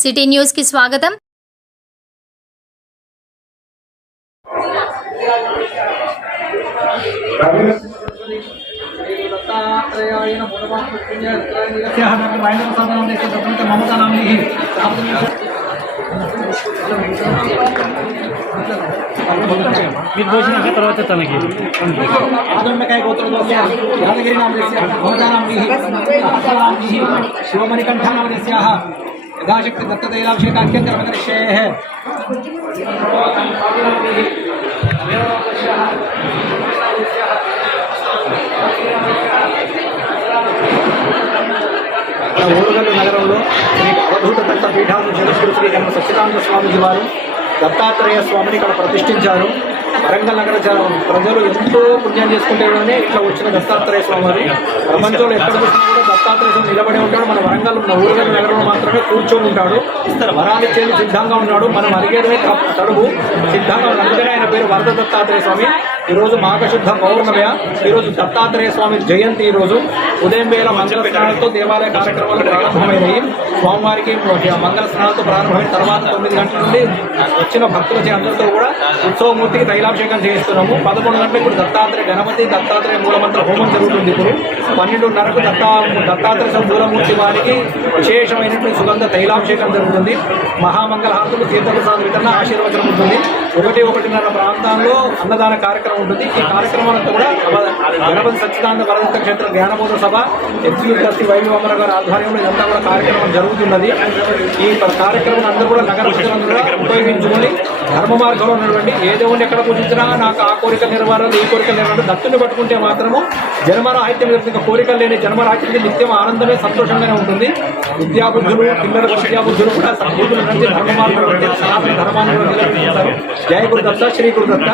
City news కి స్వాగతం మీరు పోసినాక తర్వాత తనకి ఆదండకాయ గోత్రదోస్య యాదగిరి నామదేస్య భవతానాంభిः యథాశక్తి యథాశక్తి దత్తతైలాభిషేకాఖ్యంకరమకరిష్యేः మన ఓరుగల్లు నగరంలో శ్రీ అవధూత దత్త పీఠాధిపతి శ్రీ శ్రీ జన్మ సచ్చిదానంద స్వామిజీ వారు దత్తాత్రేయ స్వామిని ఇక్కడ ప్రతిష్ఠించారు. వరంగల్ నగర ప్రజలు ఎంతో పుణ్యం చేసుకుంటేనే ఇట్లా వచ్చిన దత్తాత్రేయ స్వామి వారు ప్రపంచంలో ఎక్కడ చూసినా కూడా దత్తాత్రేయ స్వామి నిలబడి ఉంటాడు. మన వరంగల్ ఉన్న ఊరుగల్లు నగరంలో మాత్రమే కూర్చొని ఉంటాడు. వరాలు ఇచ్చేది సిద్ధంగా ఉన్నాడు. మనం అడిగేదే త- తడువు సిద్ధంగా ఉన్నాడు. అందుకనే ఆయన పేరు వరద దత్తాత్రేయ స్వామి. ఈరోజు మాఘశుద్ధ పౌర్ణమయ? ఈరోజు దత్తాత్రేయ స్వామి జయంతి ఈ రోజు ఉదయం వేళ మంగళ స్నానాలతో దేవాలయ కార్యక్రమాలు ప్రారంభమైనవి స్వామివారికి మంగళ స్నానాలతో ప్రారంభమైన తర్వాత తొమ్మిది గంటల నుండి వచ్చిన భక్తుల అందరితో కూడా ఉత్సవమూర్తికి తైలాభిషేకం చేయిస్తున్నాము. పదకొండు గంటలకు ఇప్పుడు దత్తాత్రేయ గణపతి దత్తాత్రేయ మూలమంత్ర హోమం జరుగుతుంది ఇప్పుడు. పన్నెండున్నరకు దత్తా దత్తాత్రేయ మూలమూర్తి వారికి విశేషమైనటువంటి సుగంధ తైలాభిషేకం జరుగుతుంది. మహామంగళ హారతులు తీర్థప్రసాద వితరణ ఆశీర్వచనం ఉంటుంది. ఒకటి ఒకటిన్నర ప్రాంతాల్లో అన్నదాన కార్యక్రమం ఉంటుంది. ఈ కార్యక్రమం అంతా కూడా గణపతి సచ్చిదానంద వరదత్త క్షేత్ర జ్ఞానబోధ సభ ఎగ్జిక్యూటివ్ ట్రస్టీ వైభవమర గారి ఆధ్వర్యంలో ఇదంతా కూడా కార్యక్రమం జరుగుతున్నది. ఈ కార్యక్రమం అందరూ కూడా నగర ఉపయోగించుకొని ధర్మ మార్గంలో ఉన్నటువంటి ఏ దేవుని ఎక్కడ పూజించినా నాకు ఆ కోరిక నెరవేరాలి ఈ కోరిక నెరవేరాలి దత్తుని పట్టుకుంటే మాత్రము జన్మరాహిత్యం యొక్క కోరికలు లేని జన్మరాహిత్యం నిత్యం ఆనందమే సంతోషంగానే ఉంటుంది. విద్యాబుద్ధులు పిల్లల విద్యాబుద్ధులు కూడా సద్బుద్ధులు నుంచి ధర్మ మార్గంలో ఉంటే సనాతన ధర్మాన్ని గురు నిలబెట్టుకుంటారు. జయ గురుదత్త శ్రీ గురుదత్త.